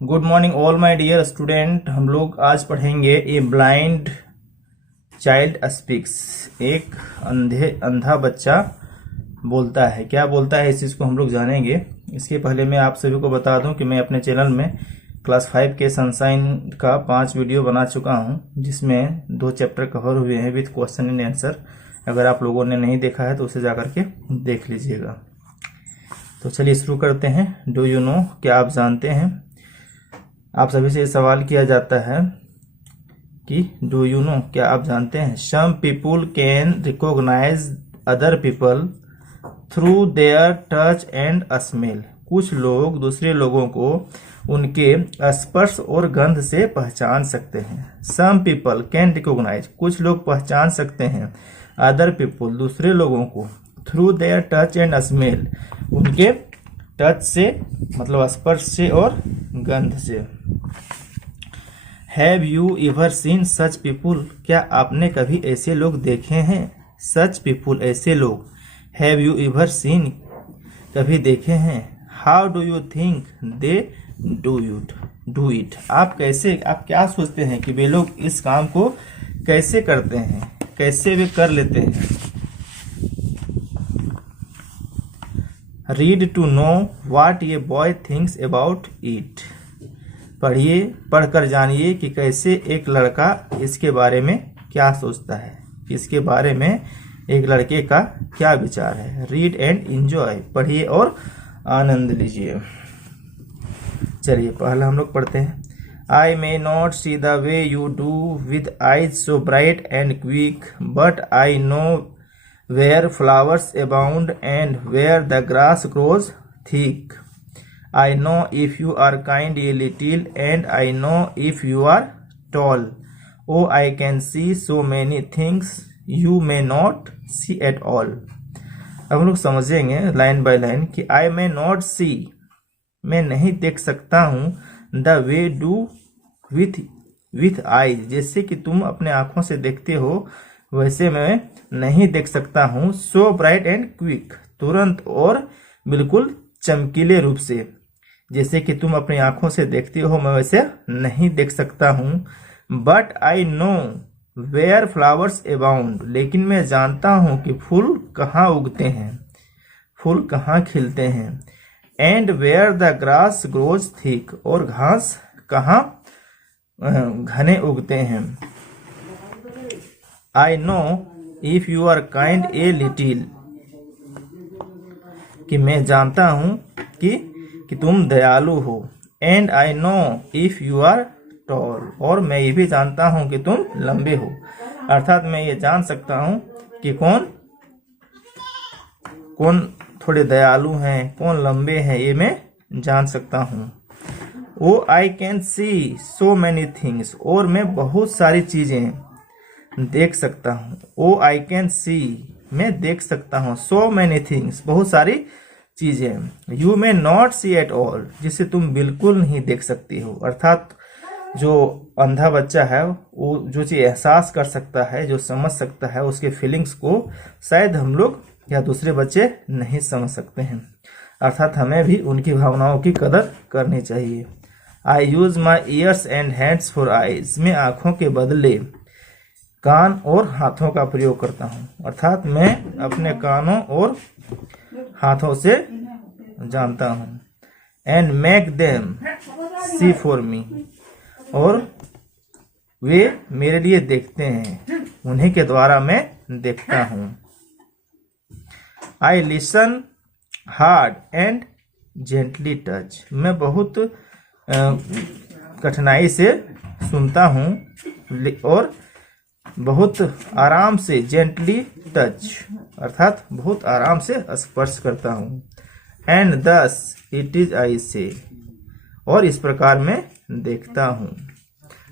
Good morning all my dear student. हम लोग आज पढ़ेंगे ए ब्लाइंड चाइल्ड स्पीक्स। एक अंधा बच्चा बोलता है। क्या बोलता है इस चीज़ को हम लोग जानेंगे। इसके पहले मैं आप सभी को बता दूं कि मैं अपने चैनल में क्लास 5 के सनशाइन का 5 वीडियो बना चुका हूं, जिसमें 2 चैप्टर कवर हुए हैं विद क्वेश्चन एंड आंसर। अगर आप लोगों ने नहीं देखा है तो उसे जाकर के देख लीजिएगा। तो चलिए शुरू करते हैं। डू यू नो, क्या आप जानते हैं। आप सभी से सवाल किया जाता है कि डू यू नो, क्या आप जानते हैं। Some people can recognise other people through their touch and smell. कुछ लोग दूसरे लोगों को उनके स्पर्श और गंध से पहचान सकते हैं। सम पीपल कैन रिकॉग्नाइज, कुछ लोग पहचान सकते हैं। अदर पीपल, दूसरे लोगों को। Through their touch and smell, उनके टच से मतलब स्पर्श से और गंध से। Have you ever seen such people, क्या आपने कभी ऐसे लोग देखे हैं। सच पीपुल, ऐसे लोग। हैव यू एवर सीन, कभी देखे हैं। How do you think they do it, आप क्या सोचते हैं कि वे लोग इस काम को कैसे करते हैं, कैसे वे कर लेते हैं। Read to know what a boy thinks about it, पढ़िए, पढ़कर जानिए कि कैसे एक लड़का इसके बारे में क्या सोचता है, इसके बारे में एक लड़के का क्या विचार है। रीड एंड एंजॉय, पढ़िए और आनंद लीजिए। चलिए पहला हम लोग पढ़ते हैं। I may not see the way you do with eyes so bright and quick, but I know where flowers abound and where the grass grows thick. I know if you are kind a little and I know if you are tall. Oh, I can see so many things you may not see at all. अब हम लोग समझेंगे line by line कि I may not see, मैं नहीं देख सकता हूँ, the way do with eyes, जैसे कि तुम अपने आंखों से देखते हो वैसे मैं नहीं देख सकता हूँ। सो ब्राइट एंड क्विक, तुरंत और बिल्कुल चमकीले रूप से, जैसे कि तुम अपनी आंखों से देखते हो मैं वैसे नहीं देख सकता हूँ। But I know where flowers abound, लेकिन मैं जानता हूँ कि फूल कहाँ उगते हैं, फूल कहाँ खिलते हैं। And where the grass grows thick, और घास कहाँ घने उगते हैं। I know if you are kind a little, कि मैं जानता हूँ कि तुम दयालु हो। And I know if you are tall, और मैं ये भी जानता हूँ कि तुम लंबे हो। अर्थात मैं ये जान सकता हूँ कि कौन थोड़े दयालु हैं, कौन लंबे हैं, ये मैं जान सकता हूँ। Oh, I can see so many things, और मैं बहुत सारी चीजें देख सकता हूँ। ओ आई कैन सी, मैं देख सकता हूँ। सो मैनी थिंग्स, बहुत सारी चीजें। You may not see at all, जिसे तुम बिल्कुल नहीं देख सकती हो। अर्थात जो अंधा बच्चा है वो जो चीज एहसास कर सकता है, जो समझ सकता है, उसके फीलिंग्स को शायद हम लोग या दूसरे बच्चे नहीं समझ सकते हैं। अर्थात हमें भी उनकी भावनाओं की कदर करनी चाहिए। I use my ears and hands for eyes, मैं आंखों के बदले कान और हाथों का प्रयोग करता हूँ। अर्थात मैं अपने कानों और हाथों से जानता हूँ। And make them see for me, और वे मेरे लिए देखते हैं, उन्हीं के द्वारा मैं देखता हूँ। I listen hard and gently touch, मैं बहुत कठिनाई से सुनता हूँ और बहुत आराम से, जेंटली टच अर्थात बहुत आराम से स्पर्श करता हूँ। And thus it is I से, और इस प्रकार मैं देखता हूँ।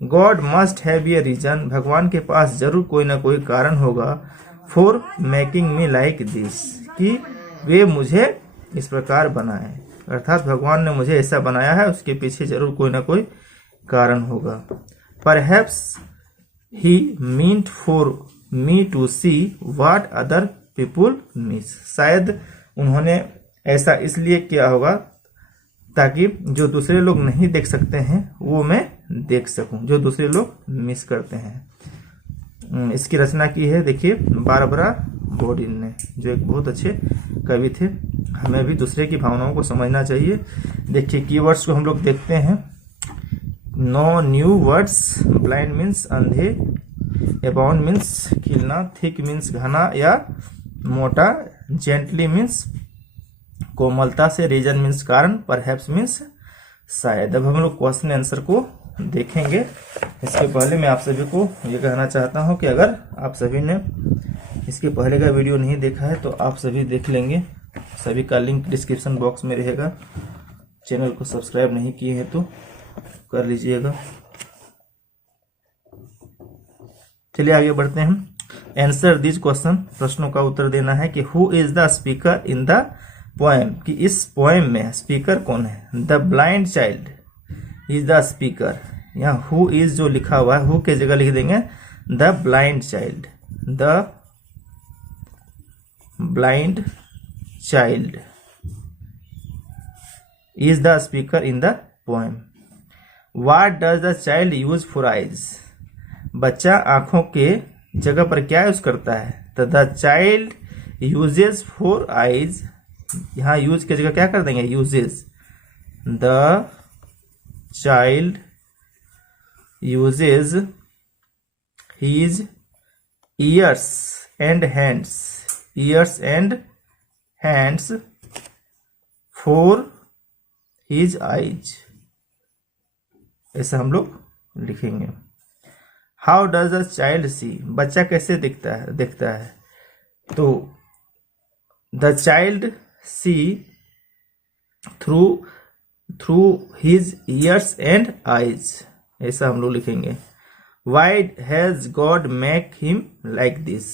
God must have a reason, भगवान के पास जरूर कोई ना कोई कारण होगा। For making me like this, कि वे मुझे इस प्रकार बनाए। अर्थात भगवान ने मुझे ऐसा बनाया है, उसके पीछे जरूर कोई ना कोई कारण होगा। Perhaps He meant for me to see what other people miss, शायद उन्होंने ऐसा इसलिए किया होगा ताकि जो दूसरे लोग नहीं देख सकते हैं वो मैं देख सकूं, जो दूसरे लोग मिस करते हैं। इसकी रचना की है देखिए बारबरा बोडिन ने, जो एक बहुत अच्छे कवि थे। हमें भी दूसरे की भावनाओं को समझना चाहिए। देखिए कीवर्ड्स को हम लोग देखते हैं। Know new words, blind means अंधे, अबाउंड मीन्स खिलना, थिक मीन्स घना या मोटा, जेंटली मीन्स कोमलता से, रीजन मीन्स कारण, परहैप्स मीन्स शायद। अब हम लोग क्वेश्चन आंसर को देखेंगे। इसके पहले मैं आप सभी को ये कहना चाहता हूं कि अगर आप सभी ने इसके पहले का वीडियो नहीं देखा है तो आप सभी देख लेंगे। सभी का लिंक डिस्क्रिप्शन बॉक्स में रहेगा। चैनल को सब्सक्राइब नहीं किए हैं तो कर लीजिएगा। चलिए आगे बढ़ते हैं। आंसर दिस क्वेश्चन, प्रश्नों का उत्तर देना है कि who is the speaker in the poem, कि इस पोएम में स्पीकर कौन है। The blind child is the speaker. यहाँ हु इज जो लिखा हुआ है, हु के जगह लिख देंगे the blind child. The blind child is the speaker in the poem. What does the child use for eyes, बच्चा आंखों के जगह पर क्या यूज करता है। तो the child uses for eyes, यहाँ यूज की जगह क्या कर देंगे uses. The child uses his ears and hands, ears and hands for his eyes, ऐसा हम लोग लिखेंगे। How does the child see, बच्चा कैसे दिखता है। तो the child see through his ears and eyes, ऐसा हम लोग लिखेंगे। Why has God make him like this,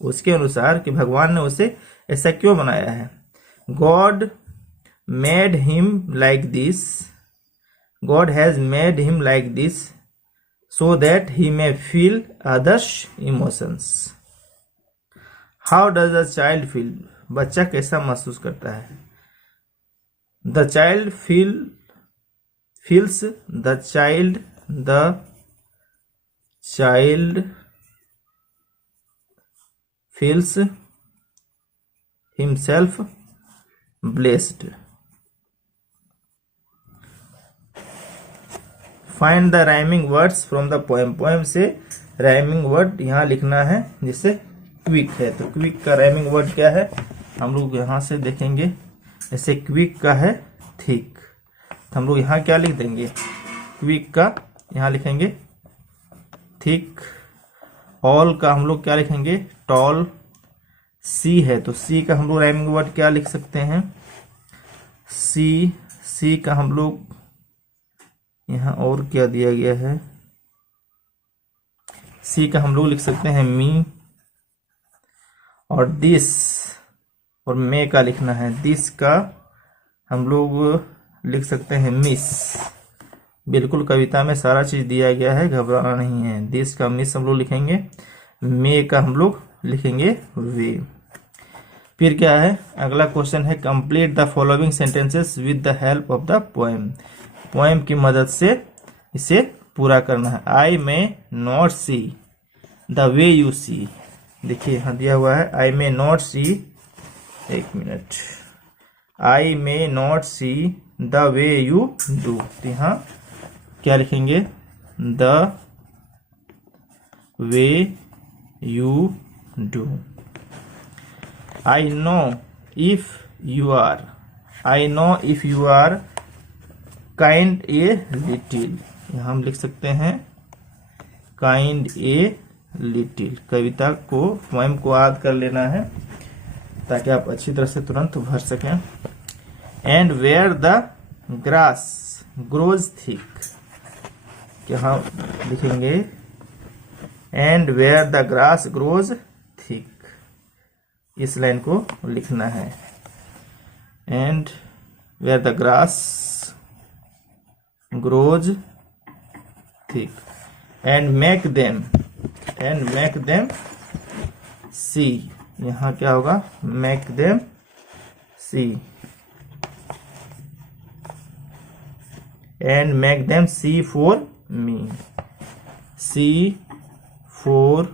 उसके अनुसार कि भगवान ने उसे ऐसा क्यों बनाया है। God made him like this, God has made him like this so that he may feel others' emotions. How does the child feel, बच्चा कैसा महसूस करता है। The child feels, the child feels himself blessed. Find the rhyming words from the poem, poem से rhyming word यहाँ लिखना है जिससे क्विक है। तो क्विक का राइमिंग वर्ड क्या है हम लोग यहाँ से देखेंगे। जैसे क्विक का है थिक, तो हम लोग यहाँ क्या लिख देंगे क्विक का, यहाँ लिखेंगे थिक। ऑल का हम लोग क्या लिखेंगे टॉल। सी है तो सी का हम लोग राइमिंग वर्ड क्या लिख सकते हैं सी का हम लोग यहाँ और क्या दिया गया है, सी का हम लोग लिख सकते हैं मी। और दिस और मे का लिखना है, दिस का हम लोग लिख सकते हैं मिस। बिल्कुल कविता में सारा चीज दिया गया है, घबराना नहीं है। दिस का मिस हम लोग लिखेंगे, मे का हम लोग लिखेंगे वे। फिर क्या है अगला क्वेश्चन है complete the following sentences with the help of the poem, poem की मदद से इसे पूरा करना है। I may not see the way you see, देखिए यहाँ दिया हुआ है आई मे नॉट सी, एक minute, I may not see the way you do. तो यहाँ क्या लिखेंगे the way you do. I know if you are, I know if you are kind a little, यहाँ हम लिख सकते हैं काइंड ए लिटिल। कविता को पोएम को याद कर लेना है ताकि आप अच्छी तरह से तुरंत भर सकें। And where the grass grows thick, यहाँ लिखेंगे and where the grass grows thick, इस लाइन को लिखना है। And where the grass grows thick and make them see, यहाँ क्या होगा make them see। and make them see for me. See for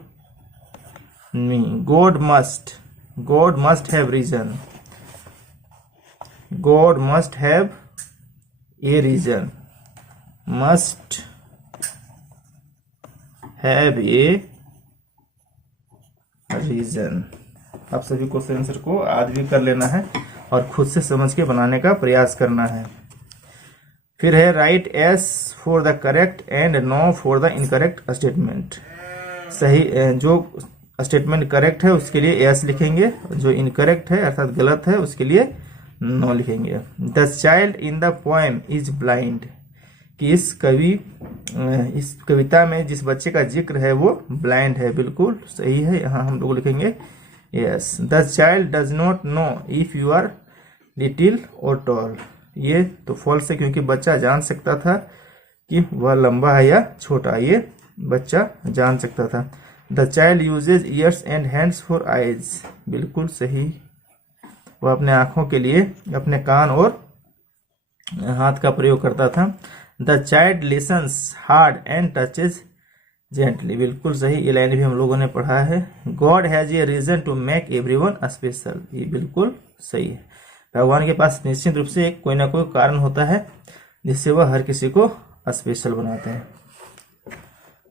me. God must have reason. God must have a reason. Must have a reason. आप सभी question answer को आज भी कर लेना है और खुद से समझ के बनाने का प्रयास करना है। फिर है write yes for the correct and no for the incorrect statement. सही जो स्टेटमेंट करेक्ट है उसके लिए एस लिखेंगे, जो इनकरेक्ट है अर्थात गलत है उसके लिए नो लिखेंगे। The child in the poem is blind, कि इस कविता में जिस बच्चे का जिक्र है वो ब्लाइंड है, बिल्कुल सही है, यहाँ हम लोग लिखेंगे yes. The child does not know if you are little और टॉल, ये तो फॉल्स है क्योंकि बच्चा जान सकता था कि वह लंबा है या छोटा, ये बच्चा जान सकता था। The child uses ears and hands for eyes, बिल्कुल सही, वह अपने आंखों के लिए अपने कान और हाथ का प्रयोग करता था। The child lessons hard and touches gently, बिल्कुल सही, ये लाइन भी हम लोगों ने पढ़ा है। God has a reason to make everyone special, ये बिल्कुल सही है। भगवान के पास निश्चित रूप से कोई ना कोई कारण होता है जिससे वह हर किसी को स्पेशल बनाते हैं।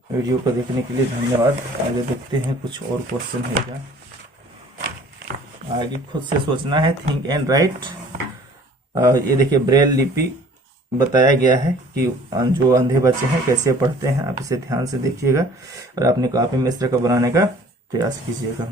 वीडियो को देखने के लिए धन्यवाद। आगे देखते हैं कुछ और क्वेश्चन है क्या। आगे खुद से सोचना है, थिंक एंड राइट। ये देखिए ब्रेल लिपि बताया गया है कि जो अंधे बच्चे हैं कैसे पढ़ते हैं, आप इसे ध्यान से देखिएगा और अपनी कॉपी में इस तरह का बनाने का प्रयास कीजिएगा।